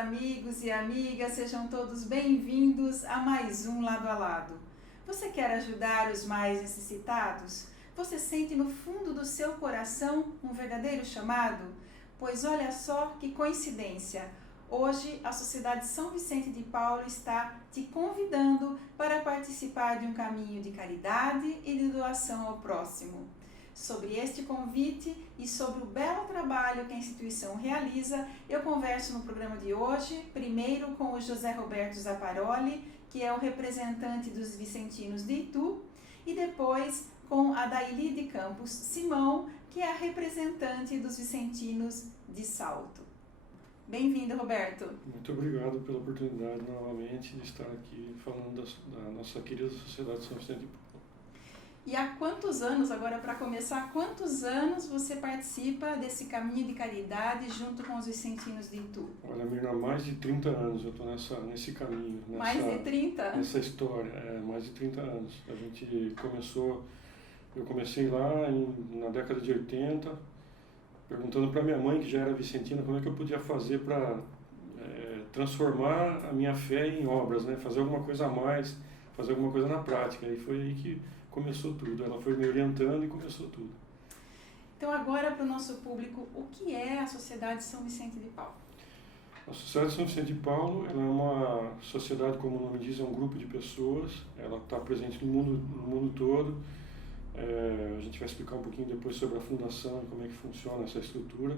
amigos e amigas, sejam todos bem-vindos a mais um Lado a Lado. Você quer ajudar os mais necessitados? Você sente no fundo do seu coração um verdadeiro chamado? Pois olha só que coincidência! Hoje a Sociedade São Vicente de Paulo está te convidando para participar de um caminho de caridade e de doação ao próximo. Sobre este convite e sobre o belo trabalho que a instituição realiza, eu converso no programa de hoje, primeiro com o José Roberto Zaparoli, que é o representante dos vicentinos de Itu, e depois com a Daili de Campos Simão, que é a representante dos vicentinos de Salto. Bem-vindo, Roberto. Muito obrigado pela oportunidade novamente de estar aqui falando da nossa querida Sociedade São Vicente de Paulo. E há quantos anos, agora para começar, quantos anos você participa desse caminho de caridade junto com os vicentinos de Itu? Olha, Mirna, há mais de 30 anos eu estou nesse caminho. Mais de 30? Nessa história, mais de 30 anos. Eu comecei lá na década de 80, perguntando para minha mãe, que já era vicentina, como é que eu podia fazer para transformar a minha fé em obras, né? Fazer alguma coisa a mais, fazer alguma coisa na prática. E foi aí que começou tudo. Ela foi me orientando e começou tudo. Então agora para o nosso público, o que é a Sociedade São Vicente de Paulo? A Sociedade São Vicente de Paulo ela é uma sociedade, como o nome diz, é um grupo de pessoas. Ela está presente no mundo todo. A gente vai explicar um pouquinho depois sobre a fundação e como é que funciona essa estrutura.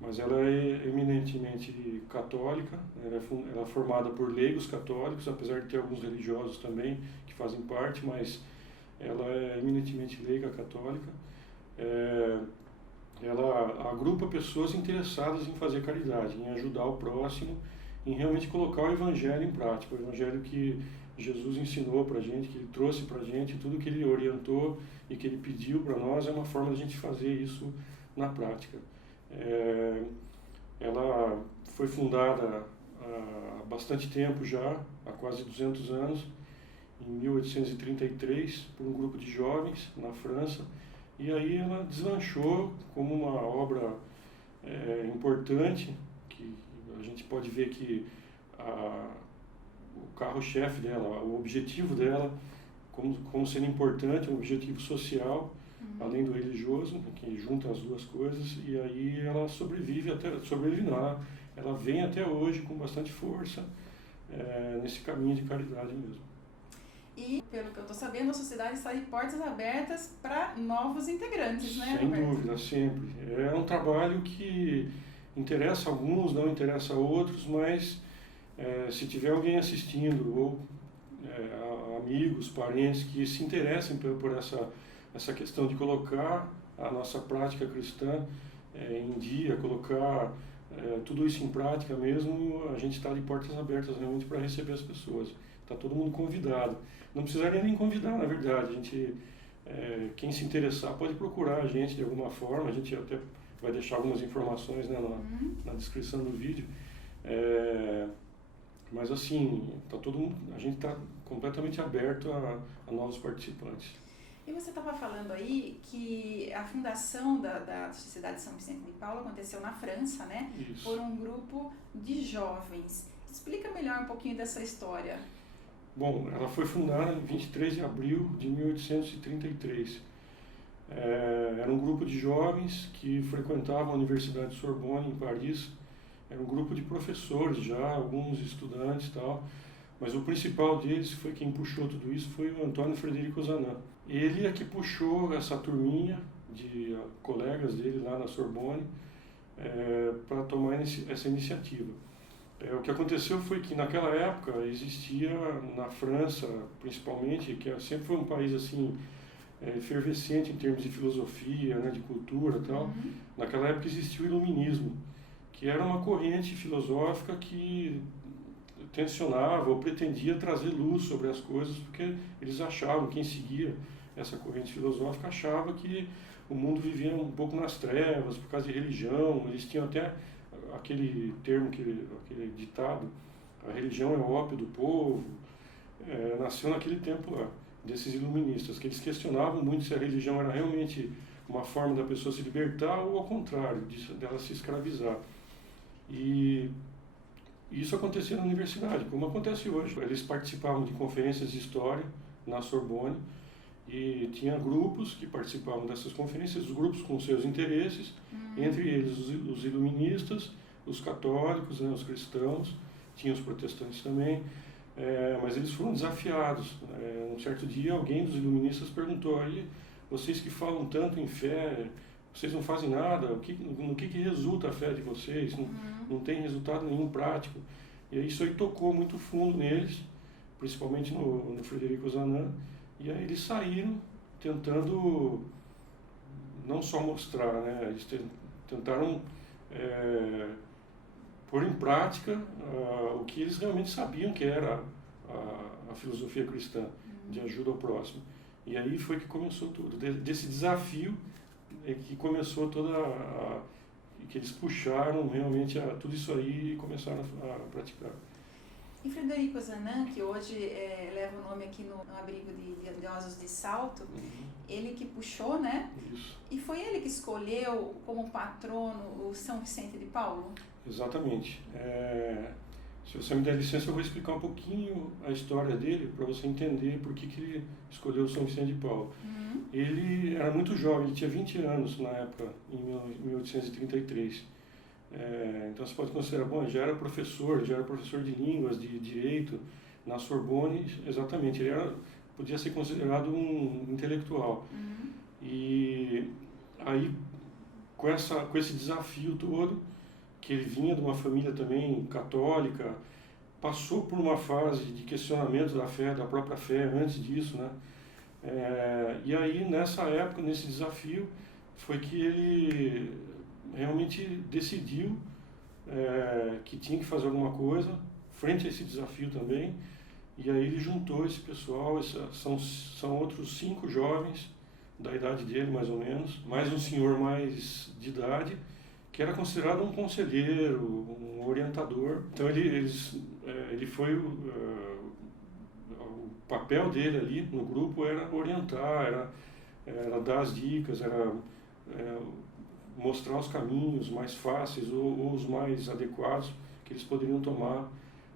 Mas ela é eminentemente católica. Ela é formada por leigos católicos, apesar de ter alguns religiosos também que fazem parte, mas ela é eminentemente leiga católica. Ela agrupa pessoas interessadas em fazer caridade, em ajudar o próximo, em realmente colocar o Evangelho em prática, o Evangelho que Jesus ensinou para a gente, que Ele trouxe para a gente, tudo que Ele orientou e que Ele pediu para nós é uma forma de a gente fazer isso na prática. Ela foi fundada há bastante tempo já, há quase 200 anos, em 1833, por um grupo de jovens na França, e aí ela deslanchou como uma obra importante, que a gente pode ver que o carro-chefe dela, o objetivo dela, como sendo importante, um objetivo social, além do religioso, que junta as duas coisas, e aí ela sobrevive não, ela vem até hoje com bastante força nesse caminho de caridade mesmo. E, pelo que eu estou sabendo, a sociedade está de portas abertas para novos integrantes, né, Sem Roberto? dúvida, sempre. É um trabalho que interessa a alguns, não interessa a outros, mas se tiver alguém assistindo, ou amigos, parentes que se interessem por essa questão de colocar a nossa prática cristã em dia, colocar tudo isso em prática mesmo, a gente está de portas abertas realmente para receber as pessoas. Está todo mundo convidado. Não precisaria nem convidar, na verdade. A gente, quem se interessar pode procurar a gente de alguma forma. A gente até vai deixar algumas informações, né, na descrição do vídeo. Mas assim, a gente está completamente aberto a novos participantes. E você estava falando aí que a fundação da Sociedade São Vicente de Paulo aconteceu na França, né? Isso. Por um grupo de jovens. Explica melhor um pouquinho dessa história. Bom, ela foi fundada em 23 de abril de 1833. Era um grupo de jovens que frequentavam a Universidade de Sorbonne, em Paris. Era um grupo de professores já, alguns estudantes e tal. Mas o principal deles, foi quem puxou tudo isso, foi o Antônio Frederico Ozanam. Ele é que puxou essa turminha de colegas dele lá na Sorbonne para tomar essa iniciativa. O que aconteceu foi que naquela época existia na França, principalmente, que sempre foi um país assim efervescente em termos de filosofia, né, de cultura e tal. Naquela época existia o Iluminismo, que era uma corrente filosófica que tensionava ou pretendia trazer luz sobre as coisas, porque eles achavam, quem seguia essa corrente filosófica achava que o mundo vivia um pouco nas trevas por causa de religião. Eles tinham até aquele termo, aquele ditado, a religião é o ópio do povo. Nasceu naquele tempo lá, desses iluministas, que eles questionavam muito se a religião era realmente uma forma da pessoa se libertar ou ao contrário, dela se escravizar. E Isso acontecia na universidade, como acontece hoje. Eles participavam de conferências de história na Sorbonne e tinha grupos que participavam dessas conferências, os grupos com seus interesses, entre eles os iluministas, os católicos, né, os cristãos, tinha os protestantes também, mas eles foram desafiados. Um certo dia alguém dos iluministas perguntou: aí, vocês que falam tanto em fé, vocês não fazem nada? No que resulta a fé de vocês? Não tem resultado nenhum prático. E aí isso aí tocou muito fundo neles, principalmente no Frederico Zanan, e aí eles saíram tentando não só mostrar, né? Eles tentaram pôr em prática o que eles realmente sabiam que era a filosofia cristã, de ajuda ao próximo. E aí foi que começou tudo, desse desafio que começou que eles puxaram realmente tudo isso aí e começaram a praticar. E Frederico Zanan, que hoje leva o nome aqui no abrigo de idosos de Salto, ele que puxou, né? Isso. E foi ele que escolheu como patrono o São Vicente de Paulo? Exatamente. Se você me der licença, eu vou explicar um pouquinho a história dele para você entender por que ele escolheu o São Vicente de Paulo. Ele era muito jovem, ele tinha 20 anos na época, em 1833. Então você pode considerar, bom, já era professor de línguas, de direito, na Sorbonne, exatamente, ele podia ser considerado um intelectual. E aí, com esse desafio todo, que ele vinha de uma família também católica, passou por uma fase de questionamento da fé, da própria fé, antes disso, né? E aí, nessa época, nesse desafio, foi que ele realmente decidiu que tinha que fazer alguma coisa frente a esse desafio também, e aí ele juntou esse pessoal, são outros 5 jovens da idade dele, mais ou menos, mais um senhor mais de idade, que era considerado um conselheiro, um orientador. Então ele foi o papel dele ali no grupo era orientar, era dar as dicas, era mostrar os caminhos mais fáceis ou os mais adequados que eles poderiam tomar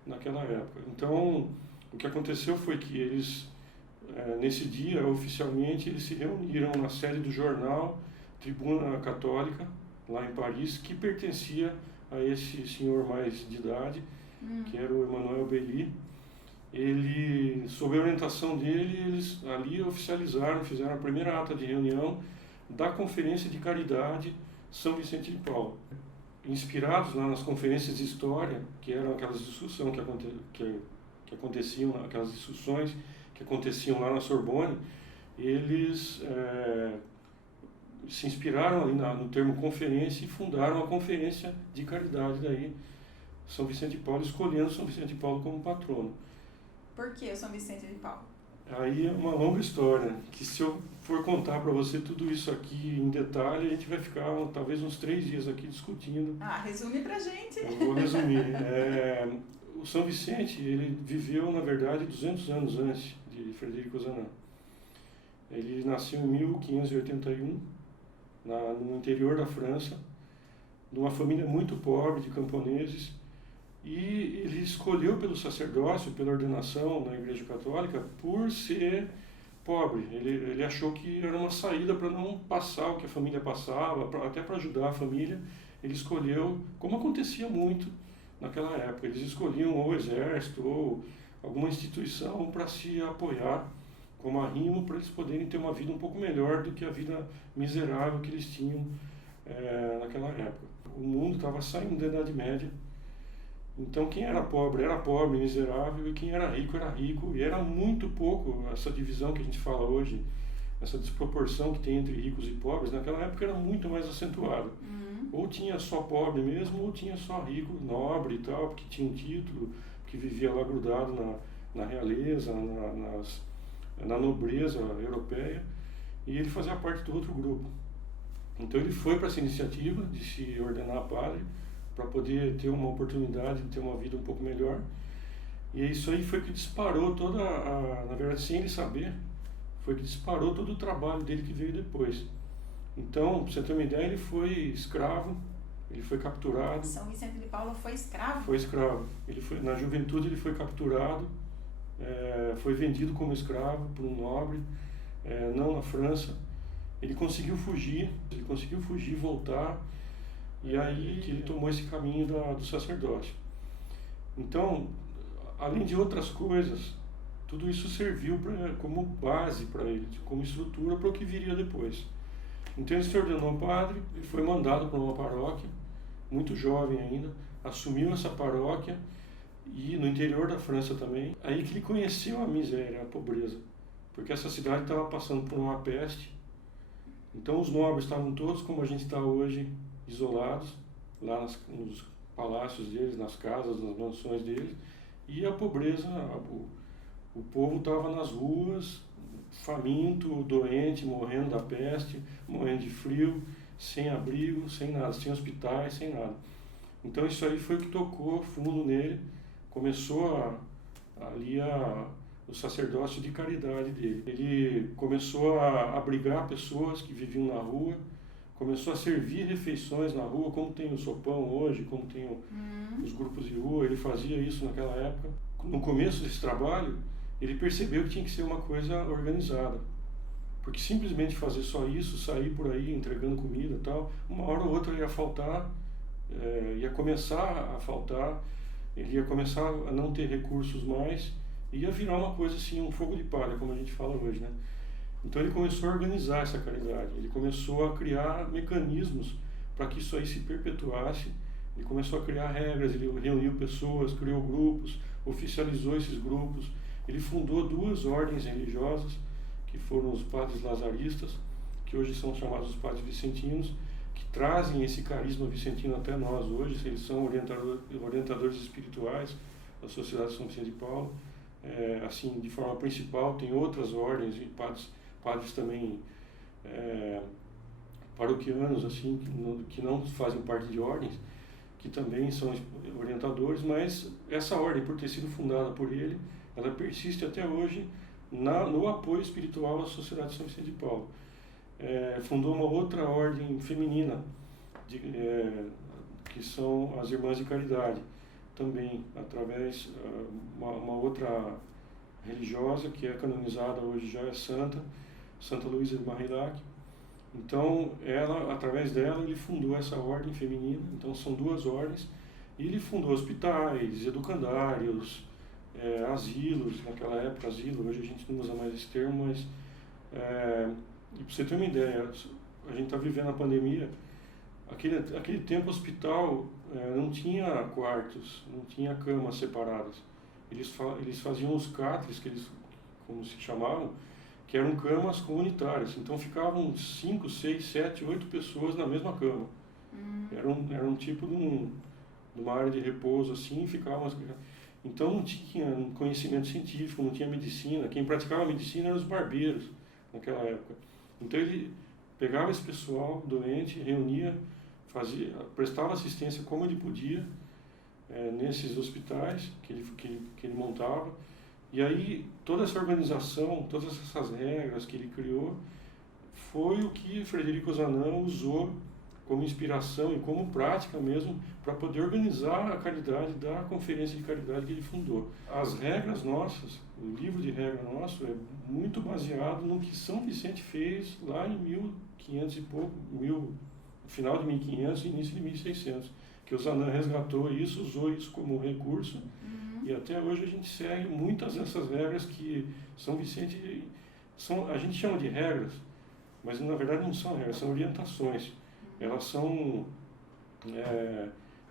naquela época. Então, o que aconteceu foi que eles, nesse dia, oficialmente, eles se reuniram na sede do jornal Tribuna Católica, lá em Paris, que pertencia a esse senhor mais de idade, que era o Emmanuel Belli. Ele, sob a orientação dele, eles ali oficializaram, fizeram a primeira ata de reunião da Conferência de Caridade São Vicente de Paulo. Inspirados lá nas conferências de história, que eram aquelas discussões que aconteciam, aquelas discussões que aconteciam lá na Sorbonne, eles se inspiraram ali no termo conferência e fundaram a Conferência de Caridade daí, São Vicente de Paulo, escolhendo São Vicente de Paulo como patrono. Por que São Vicente de Paulo? Aí é uma longa história, que se eu for contar para você tudo isso aqui em detalhe, a gente vai ficar talvez uns 3 dias aqui discutindo. Resume pra gente. Eu vou resumir. O São Vicente, ele viveu, na verdade, 200 anos antes de Frederico Zanan. Ele nasceu em 1581, no interior da França, de uma família muito pobre de camponeses, e ele escolheu pelo sacerdócio, pela ordenação na Igreja Católica, por ser pobre. Ele achou que era uma saída para não passar o que a família passava, até para ajudar a família. Ele escolheu, como acontecia muito naquela época, eles escolhiam ou o exército ou alguma instituição para se apoiar como arrimo, para eles poderem ter uma vida um pouco melhor do que a vida miserável que eles tinham naquela época. O mundo estava saindo da Idade Média. Então quem era pobre, miserável, e quem era rico, e era muito pouco essa divisão que a gente fala hoje, essa desproporção que tem entre ricos e pobres, naquela época era muito mais acentuada. Ou tinha só pobre mesmo, ou tinha só rico, nobre e tal, porque tinha um título, que vivia lá grudado na realeza, na nobreza europeia, e ele fazia parte do outro grupo. Então ele foi para essa iniciativa de se ordenar padre, para poder ter uma oportunidade de ter uma vida um pouco melhor. E isso aí foi que disparou na verdade, sem ele saber, foi que disparou todo o trabalho dele que veio depois. Então, para você ter uma ideia, ele foi escravo, Ele foi capturado. São Vicente de Paulo foi escravo? Foi escravo. Na juventude ele foi capturado, foi vendido como escravo por um nobre, não na França. Ele conseguiu fugir e voltar, e aí que ele tomou esse caminho do sacerdócio. Então, além de outras coisas, tudo isso serviu como base para ele, como estrutura para o que viria depois. Então ele se ordenou padre e foi mandado para uma paróquia, muito jovem ainda, assumiu essa paróquia, e no interior da França também. Aí que ele conheceu a miséria, a pobreza, porque essa cidade estava passando por uma peste. Então os nobres estavam todos como a gente está hoje, isolados, lá nos palácios deles, nas casas, nas mansões deles, e a pobreza, o povo estava nas ruas, faminto, doente, morrendo da peste, morrendo de frio, sem abrigo, sem nada, sem hospitais, sem nada. Então isso aí foi o que tocou fundo nele, começou o sacerdócio de caridade dele. Ele começou a abrigar pessoas que viviam na rua, começou a servir refeições na rua, como tem o sopão hoje, como tem os grupos de rua. Ele fazia isso naquela época. No começo desse trabalho, ele percebeu que tinha que ser uma coisa organizada, porque simplesmente fazer só isso, sair por aí entregando comida e tal, uma hora ou outra ia faltar, ia começar a faltar, ele ia começar a não ter recursos mais, ia virar uma coisa assim, um fogo de palha, como a gente fala hoje, né? Então ele começou a organizar essa caridade, ele começou a criar mecanismos para que isso aí se perpetuasse, ele começou a criar regras, ele reuniu pessoas, criou grupos, oficializou esses grupos, ele fundou 2 ordens religiosas, que foram os padres lazaristas, que hoje são chamados os padres vicentinos, que trazem esse carisma vicentino até nós hoje. Eles são orientadores espirituais da Sociedade de São Vicente de Paulo. Assim, de forma principal, tem outras ordens e padres também paroquianos, assim, que não fazem parte de ordens, que também são orientadores, mas essa ordem, por ter sido fundada por ele, ela persiste até hoje no apoio espiritual à Sociedade de São Vicente de Paulo. Fundou uma outra ordem feminina, que são as Irmãs de Caridade, também através uma outra religiosa que é canonizada hoje, já é Santa Luísa de Marillac. Então, através dela, ele fundou essa ordem feminina. Então, são 2 ordens, e ele fundou hospitais, educandários, asilos, naquela época asilo, hoje a gente não usa mais esse termo, mas e para você ter uma ideia, a gente está vivendo a pandemia, aquele tempo hospital não tinha quartos, não tinha camas separadas, eles faziam os catres, como se chamavam, que eram camas comunitárias, então ficavam 5, 6, 7, 8 pessoas na mesma cama. Era um tipo de uma área de repouso assim, ficavam. Então não tinha conhecimento científico, não tinha medicina. Quem praticava medicina eram os barbeiros naquela época. Então ele pegava esse pessoal doente, reunia, prestava assistência como ele podia nesses hospitais que ele montava. E aí toda essa organização, todas essas regras que ele criou, foi o que Frederico Ozanam usou como inspiração e como prática mesmo para poder organizar a caridade da Conferência de Caridade que ele fundou. As regras nossas, o livro de regra nosso é muito baseado no que São Vicente fez lá em 1500 e pouco, final de 1500 e início de 1600, que Ozanam resgatou isso, usou isso como recurso, e até hoje a gente segue muitas dessas regras que São Vicente, a gente chama de regras, mas na verdade não são regras, são orientações. Elas são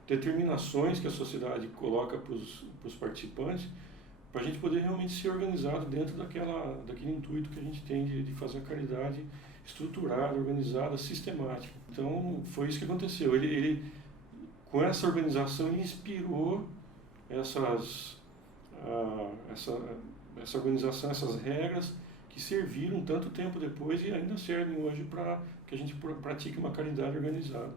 determinações que a sociedade coloca para os participantes, para a gente poder realmente ser organizado dentro daquele intuito que a gente tem de fazer a caridade estruturada, organizada, sistemática. Então, foi isso que aconteceu. Ele com essa organização, ele inspirou essa organização, essas regras, que serviram tanto tempo depois e ainda servem hoje para que a gente pratique uma caridade organizada.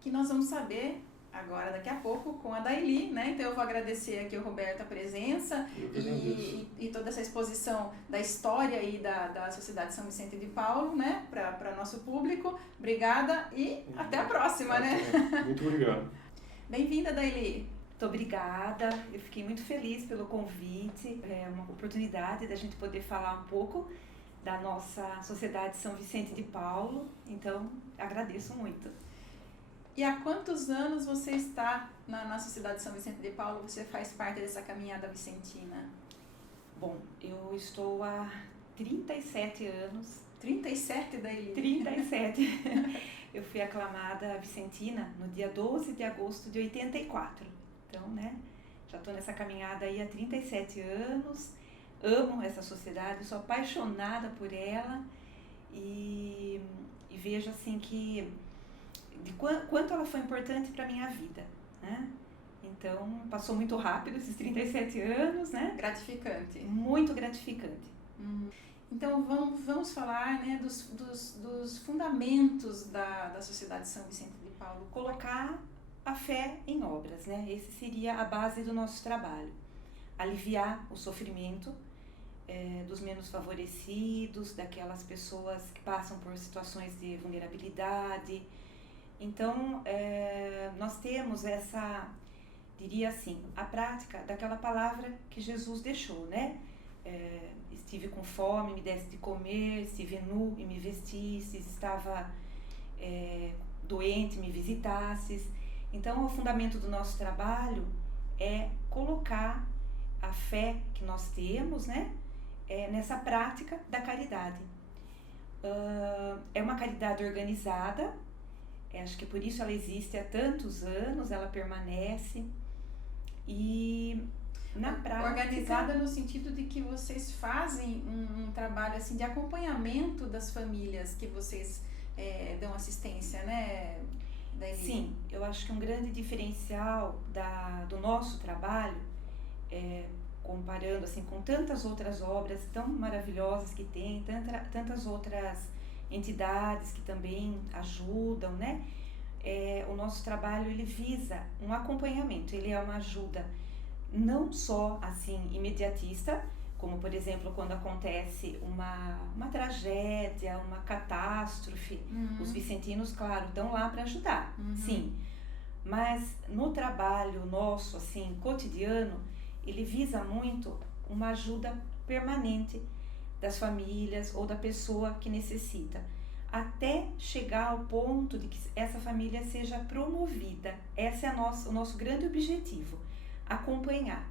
Que nós vamos saber agora daqui a pouco com a Daili, né? Então eu vou agradecer aqui ao Roberto a presença e toda essa exposição da história aí da Sociedade São Vicente de Paulo, né? Para nosso público. Obrigada e até a próxima, né? Muito obrigado. Bem-vinda, Daili. Muito obrigada, eu fiquei muito feliz pelo convite, é uma oportunidade da gente poder falar um pouco da nossa Sociedade São Vicente de Paulo, então agradeço muito. E há quantos anos você está na Sociedade São Vicente de Paulo? Você faz parte dessa caminhada vicentina? Bom, eu estou há 37 anos. 37, Daili? 37. Eu fui aclamada vicentina no dia 12 de agosto de 84. Então, né, já estou nessa caminhada aí há 37 anos, amo essa sociedade, sou apaixonada por ela e vejo assim que de quanto ela foi importante para a minha vida, né? Então, passou muito rápido esses 37 anos, né? Gratificante. Muito gratificante. Então, vamos falar, né, dos fundamentos da Sociedade São Vicente de Paulo. Colocar a fé em obras, né? Esse seria a base do nosso trabalho. Aliviar o sofrimento dos menos favorecidos, daquelas pessoas que passam por situações de vulnerabilidade. Então, nós temos essa, diria assim, a prática daquela palavra que Jesus deixou, né? Estive com fome, me desse de comer, estive nu e me vestisses, estava doente, me visitasses. Então, o fundamento do nosso trabalho é colocar a fé que nós temos, né, nessa prática da caridade. É uma caridade organizada, acho que por isso ela existe há tantos anos, ela permanece e na prática... Organizada no sentido de que vocês fazem um trabalho assim, de acompanhamento das famílias que vocês dão assistência, né? Sim, eu acho que um grande diferencial do nosso trabalho, comparando assim, com tantas outras obras tão maravilhosas que tem, tantas outras entidades que também ajudam, né? O nosso trabalho ele visa um acompanhamento, ele é uma ajuda não só assim imediatista, como por exemplo quando acontece uma tragédia, uma catástrofe, os vicentinos, claro, estão lá para ajudar, sim, mas no trabalho nosso, assim, cotidiano, ele visa muito uma ajuda permanente das famílias ou da pessoa que necessita, até chegar ao ponto de que essa família seja promovida. Esse é o nosso grande objetivo, acompanhar.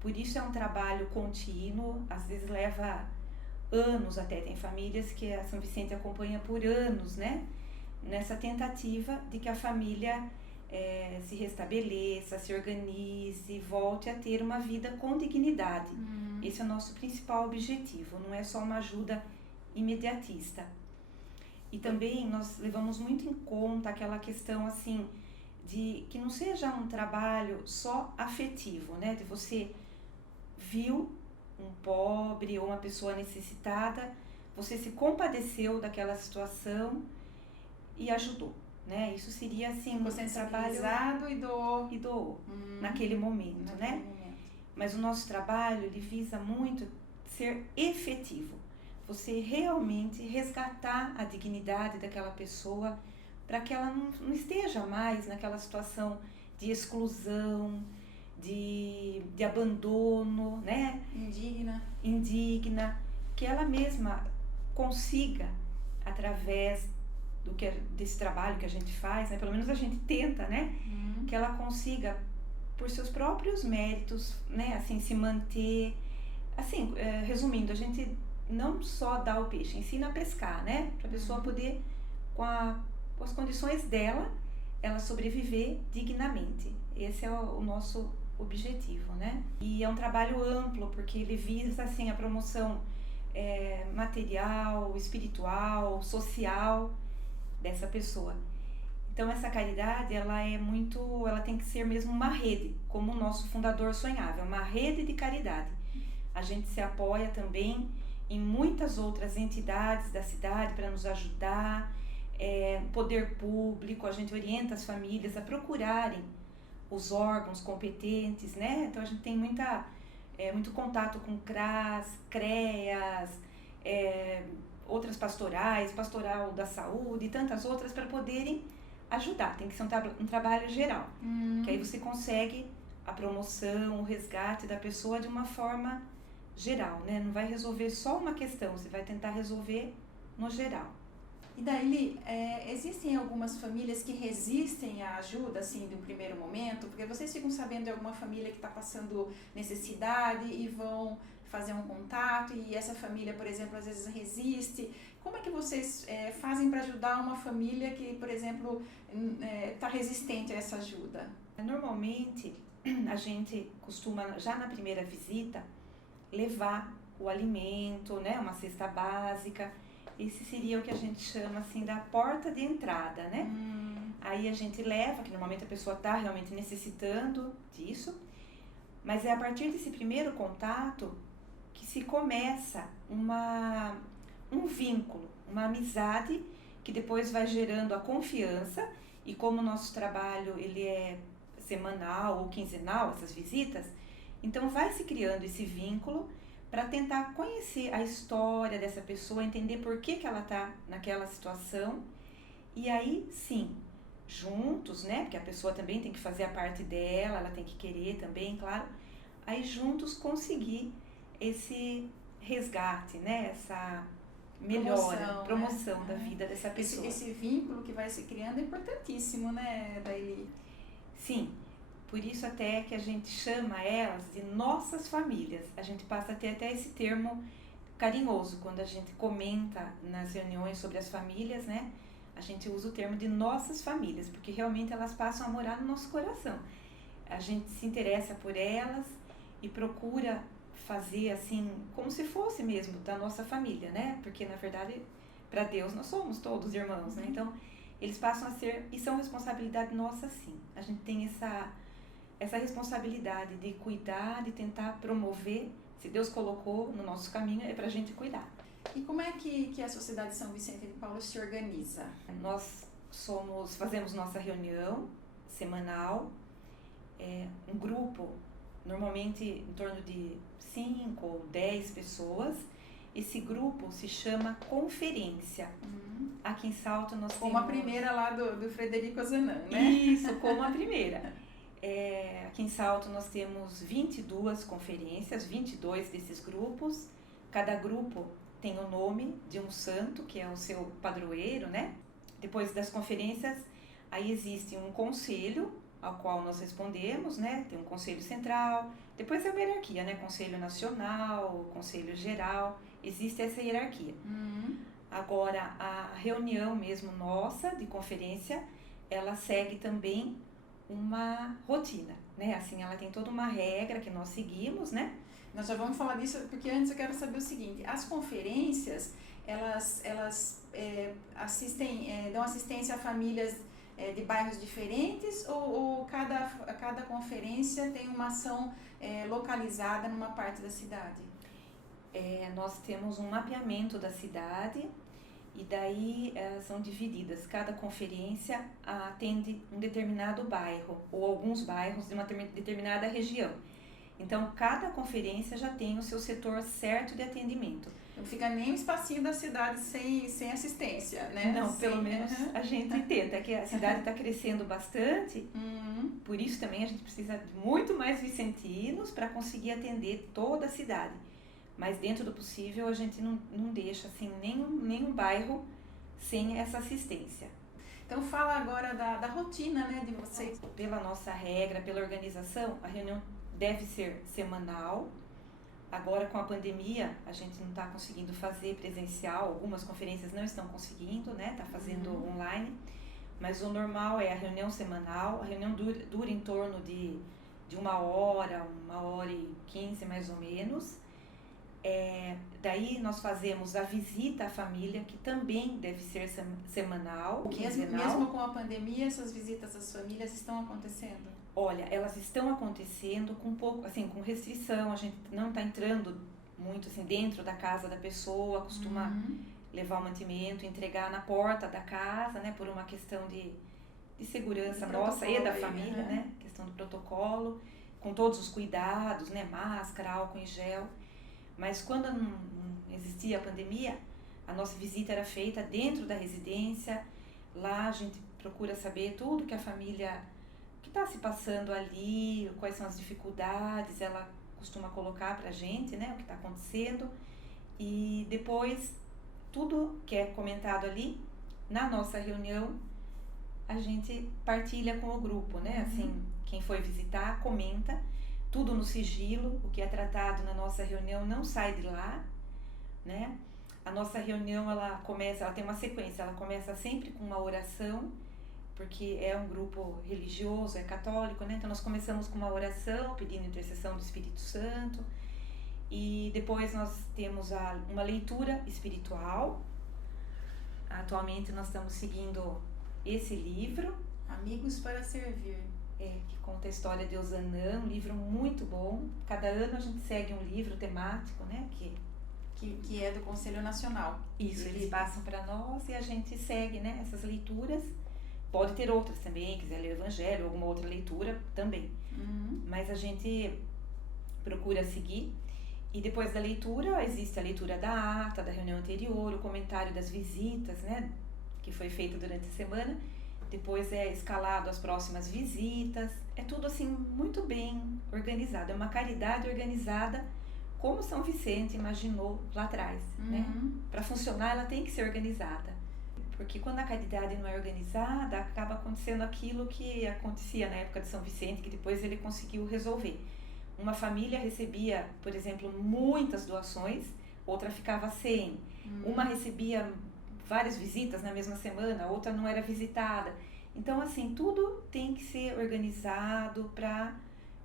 Por isso é um trabalho contínuo, às vezes leva anos até, tem famílias que a São Vicente acompanha por anos, né? Nessa tentativa de que a família se restabeleça, se organize, volte a ter uma vida com dignidade. Esse é o nosso principal objetivo, não é só uma ajuda imediatista. E também nós levamos muito em conta aquela questão assim, de que não seja um trabalho só afetivo, né? De você viu um pobre ou uma pessoa necessitada, você se compadeceu daquela situação e ajudou, né? Isso seria assim um trabalho e doou naquele momento, né? Mas o nosso trabalho ele visa muito ser efetivo, você realmente resgatar a dignidade daquela pessoa para que ela não esteja mais naquela situação de exclusão, de abandono, né? Indigna, que ela mesma consiga, através desse trabalho que a gente faz, né? Pelo menos a gente tenta, né? Que ela consiga, por seus próprios méritos, né? Assim, se manter, assim, resumindo, a gente não só dá o peixe, ensina a pescar, né? Para a pessoa poder, com as condições dela, ela sobreviver dignamente. Esse é o nosso objetivo, né? E é um trabalho amplo, porque ele visa, assim, a promoção material, espiritual, social dessa pessoa. Então, essa caridade, ela tem que ser mesmo uma rede, como o nosso fundador sonhava, uma rede de caridade. A gente se apoia também em muitas outras entidades da cidade para nos ajudar, poder público, a gente orienta as famílias a procurarem os órgãos competentes, né? Então a gente tem muito contato com CRAS, CREAS, outras pastorais, pastoral da saúde e tantas outras para poderem ajudar. Tem que ser um trabalho geral, que aí você consegue a promoção, o resgate da pessoa de uma forma geral, né? Não vai resolver só uma questão, você vai tentar resolver no geral. E daí, existem algumas famílias que resistem à ajuda, assim, do primeiro momento? Porque vocês ficam sabendo de alguma família que está passando necessidade e vão fazer um contato e essa família, por exemplo, às vezes resiste. Como é que vocês fazem para ajudar uma família que, por exemplo, está resistente a essa ajuda? Normalmente, a gente costuma, já na primeira visita, levar o alimento, né, uma cesta básica. Esse seria o que a gente chama assim da porta de entrada, né? Aí a gente leva, que normalmente a pessoa está realmente necessitando disso, mas é a partir desse primeiro contato que se começa um vínculo, uma amizade que depois vai gerando a confiança. E como o nosso trabalho ele é semanal ou quinzenal, essas visitas, então vai se criando esse vínculo para tentar conhecer a história dessa pessoa, entender por que ela está naquela situação. E aí, sim, juntos, né? Porque a pessoa também tem que fazer a parte dela, ela tem que querer também, claro. Aí juntos conseguir esse resgate, né? Essa melhora, promoção, né? Da vida dessa pessoa. Esse vínculo que vai se criando é importantíssimo, né, Daili? Sim. Por isso até que a gente chama elas de nossas famílias. A gente passa a ter até esse termo carinhoso quando a gente comenta nas reuniões sobre as famílias, né? A gente usa o termo de nossas famílias, porque realmente elas passam a morar no nosso coração. A gente se interessa por elas e procura fazer assim, como se fosse mesmo da nossa família, né? Porque na verdade, para Deus nós somos todos irmãos, né? Então, eles passam a ser, e são responsabilidade nossa sim. A gente tem essa responsabilidade de cuidar, de tentar promover. Se Deus colocou no nosso caminho, é para a gente cuidar. E como é que a Sociedade São Vicente de Paulo se organiza? Nós fazemos nossa reunião semanal, um grupo, normalmente em torno de 5 ou 10 pessoas. Esse grupo se chama Conferência. Aqui em Salto nós como temos... a primeira lá do Frederico Zanan, né? Isso, como a primeira. Aqui em Salto nós temos 22 conferências, 22 desses grupos. Cada grupo tem o nome de um santo, que é o seu padroeiro, né? Depois das conferências, aí existe um conselho ao qual nós respondemos, né? Tem um conselho central, depois é uma hierarquia, né? Conselho nacional, conselho geral, existe essa hierarquia. Agora, a reunião mesmo nossa de conferência, ela segue também uma rotina, né? Assim, ela tem toda uma regra que nós seguimos, né? Nós já vamos falar disso, porque antes eu quero saber o seguinte: as conferências, elas dão assistência a famílias de bairros diferentes ou cada conferência tem uma ação localizada numa parte da cidade? Nós temos um mapeamento da cidade e daí são divididas. Cada conferência atende um determinado bairro ou alguns bairros de uma determinada região. Então, cada conferência já tem o seu setor certo de atendimento. Não fica nem um espacinho da cidade sem assistência, né? Não, pelo menos a gente tenta, que a cidade está crescendo bastante, por isso também a gente precisa de muito mais vicentinos para conseguir atender toda a cidade. Mas dentro do possível a gente não deixa assim, nenhum bairro sem essa assistência. Então fala agora da rotina, né, de vocês. Pela nossa regra, pela organização, a reunião deve ser semanal. Agora com a pandemia a gente não está conseguindo fazer presencial, algumas conferências não estão conseguindo, né, tá fazendo online, mas o normal é a reunião semanal. A reunião dura em torno de 1h15 mais ou menos. Daí nós fazemos a visita à família, que também deve ser semanal, quinzenal. Mesmo com a pandemia, essas visitas às famílias estão acontecendo? Olha, elas estão acontecendo com com restrição. A gente não está entrando muito assim dentro da casa da pessoa, costuma levar o mantimento, entregar na porta da casa, né, por uma questão de segurança nossa e da família, né, questão do protocolo, com todos os cuidados, né, máscara, álcool em gel. Mas quando não existia a pandemia, a nossa visita era feita dentro da residência. Lá a gente procura saber tudo que a família, o que está se passando ali, quais são as dificuldades, ela costuma colocar para a gente, né, o que está acontecendo. E depois, tudo que é comentado ali, na nossa reunião, a gente partilha com o grupo, né? Assim, quem foi visitar, comenta, tudo no sigilo, o que é tratado na nossa reunião não sai de lá, né? A nossa reunião, ela tem uma sequência, ela começa sempre com uma oração, porque é um grupo religioso, é católico, né? Então nós começamos com uma oração, pedindo intercessão do Espírito Santo, e depois nós temos uma leitura espiritual. Atualmente nós estamos seguindo esse livro, Amigos para Servir, que conta a história de Ozanam, um livro muito bom. Cada ano a gente segue um livro temático, né? Que é do Conselho Nacional. Isso, eles passam para nós e a gente segue, né, essas leituras. Pode ter outras também, quiser ler o Evangelho, alguma outra leitura também. Mas a gente procura seguir. E depois da leitura, existe a leitura da ata, da reunião anterior, o comentário das visitas, né, que foi feito durante a semana. Depois é escalado as próximas visitas. É tudo assim muito bem organizado. É uma caridade organizada como São Vicente imaginou lá atrás, né? Para funcionar, ela tem que ser organizada. Porque quando a caridade não é organizada, acaba acontecendo aquilo que acontecia na época de São Vicente, que depois ele conseguiu resolver. Uma família recebia, por exemplo, muitas doações, outra ficava sem. Uma recebia várias visitas na mesma semana, outra não era visitada. Então, assim, tudo tem que ser organizado para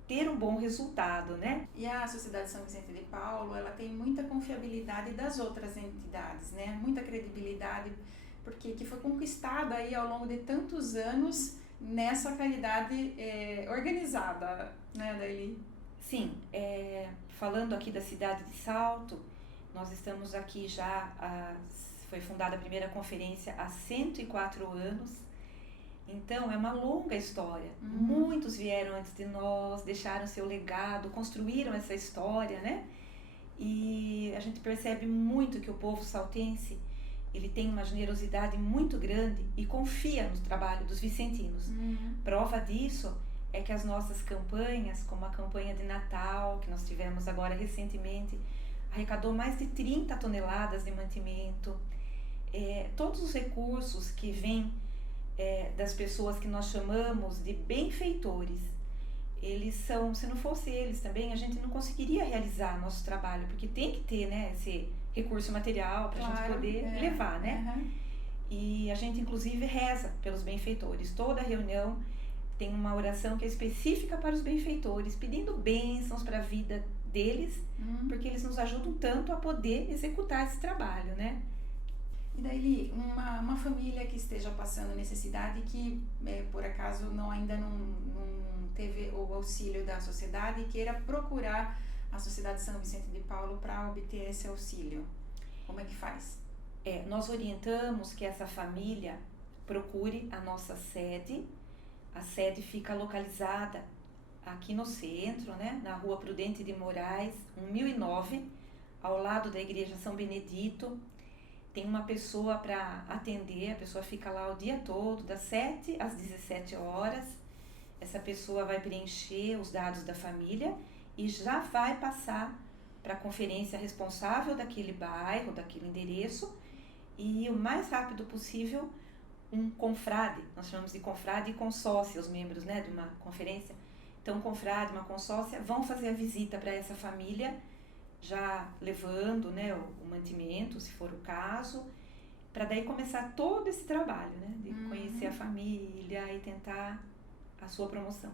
ter um bom resultado, né? E a Sociedade São Vicente de Paulo, ela tem muita confiabilidade das outras entidades, né? Muita credibilidade, porque que foi conquistada aí ao longo de tantos anos nessa caridade organizada, né, Daili? Sim, falando aqui da cidade de Salto, nós estamos aqui já, foi fundada a primeira conferência há 104 anos, então é uma longa história. Muitos vieram antes de nós, deixaram seu legado, construíram essa história, né? E a gente percebe muito que o povo saltense, ele tem uma generosidade muito grande e confia no trabalho dos vicentinos. Prova disso é que as nossas campanhas, como a campanha de Natal, que nós tivemos agora recentemente, arrecadou mais de 30 toneladas de mantimento. Todos os recursos que vêm das pessoas que nós chamamos de benfeitores, eles são, se não fosse eles também, a gente não conseguiria realizar nosso trabalho, porque tem que ter, né, esse recurso material para a gente poder levar, né? E a gente inclusive reza pelos benfeitores. Toda reunião tem uma oração que é específica para os benfeitores, pedindo bênçãos para a vida deles, porque eles nos ajudam tanto a poder executar esse trabalho, né? E daí, uma família que esteja passando necessidade e que, por acaso, ainda não teve o auxílio da sociedade e queira procurar a Sociedade São Vicente de Paulo para obter esse auxílio, como é que faz? Nós orientamos que essa família procure a nossa sede. A sede fica localizada aqui no centro, né, na Rua Prudente de Moraes, 1009, ao lado da Igreja São Benedito. Tem uma pessoa para atender, a pessoa fica lá o dia todo, das 7 às 17 horas. Essa pessoa vai preencher os dados da família e já vai passar para a conferência responsável daquele bairro, daquele endereço, e o mais rápido possível um confrade, nós chamamos de confrade e consórcio, os membros, né, de uma conferência. Então, um confrade, uma consórcia, vão fazer a visita para essa família, já levando, né, o mantimento, se for o caso, para daí começar todo esse trabalho, né, de conhecer a família e tentar a sua promoção.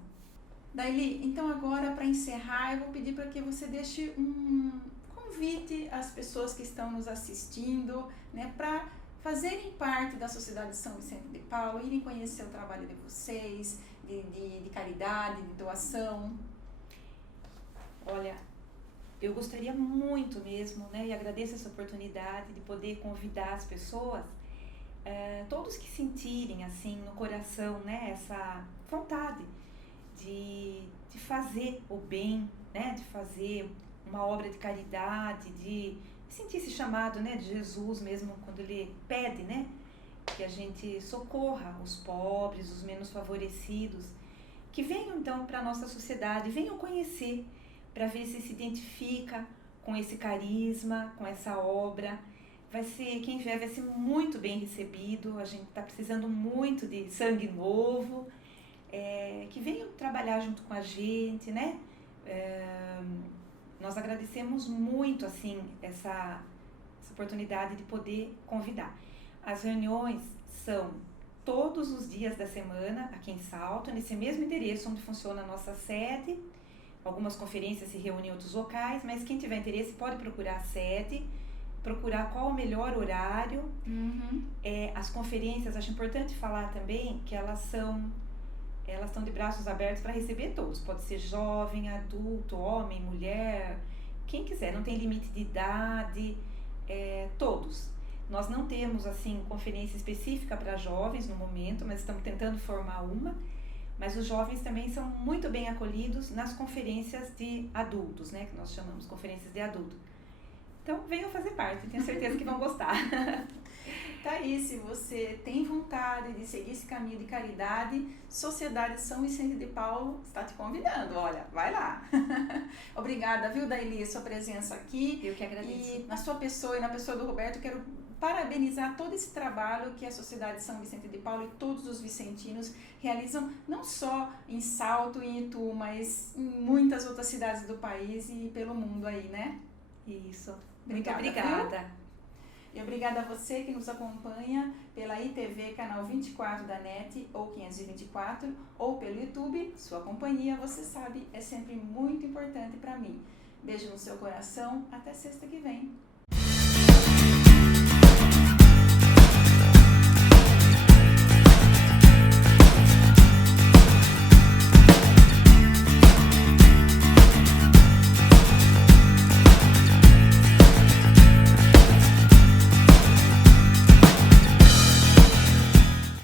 Daili, então agora para encerrar, eu vou pedir para que você deixe um convite às pessoas que estão nos assistindo, né, para fazerem parte da Sociedade São Vicente de Paulo, irem conhecer o trabalho de vocês, de caridade, de doação. Olha, eu gostaria muito mesmo, né, e agradeço essa oportunidade de poder convidar as pessoas, todos que sentirem assim no coração, né, essa vontade de fazer o bem, né, de fazer uma obra de caridade, de sentir esse chamado, né, de Jesus mesmo, quando ele pede, né, que a gente socorra os pobres, os menos favorecidos, que venham então para a nossa sociedade, venham conhecer, para ver se identifica com esse carisma, com essa obra. Quem vier vai ser muito bem recebido, a gente está precisando muito de sangue novo, que venham trabalhar junto com a gente, né? Nós agradecemos muito, assim, essa oportunidade de poder convidar. As reuniões são todos os dias da semana, aqui em Salto, nesse mesmo endereço onde funciona a nossa sede. Algumas conferências se reúnem em outros locais, mas quem tiver interesse pode procurar a sede, procurar qual o melhor horário. As conferências, acho importante falar também que elas estão de braços abertos para receber todos. Pode ser jovem, adulto, homem, mulher, quem quiser, não tem limite de idade, todos. Nós não temos assim conferência específica para jovens no momento, mas estamos tentando formar uma. Mas os jovens também são muito bem acolhidos nas conferências de adultos, né, que nós chamamos conferências de adulto. Então, venham fazer parte, tenho certeza que vão gostar. Tá aí, se você tem vontade de seguir esse caminho de caridade, Sociedade São Vicente de Paulo está te convidando, olha, vai lá. Obrigada, viu, Daili, sua presença aqui. Eu que agradeço. E na sua pessoa e na pessoa do Roberto, quero parabenizar todo esse trabalho que a Sociedade São Vicente de Paulo e todos os vicentinos realizam, não só em Salto e em Itu, mas em muitas outras cidades do país e pelo mundo aí, né? Isso. Obrigada, muito obrigada. Viu? E obrigada a você que nos acompanha pela ITV, canal 24 da NET, ou 524, ou pelo YouTube. Sua companhia, você sabe, é sempre muito importante para mim. Beijo no seu coração, até sexta que vem.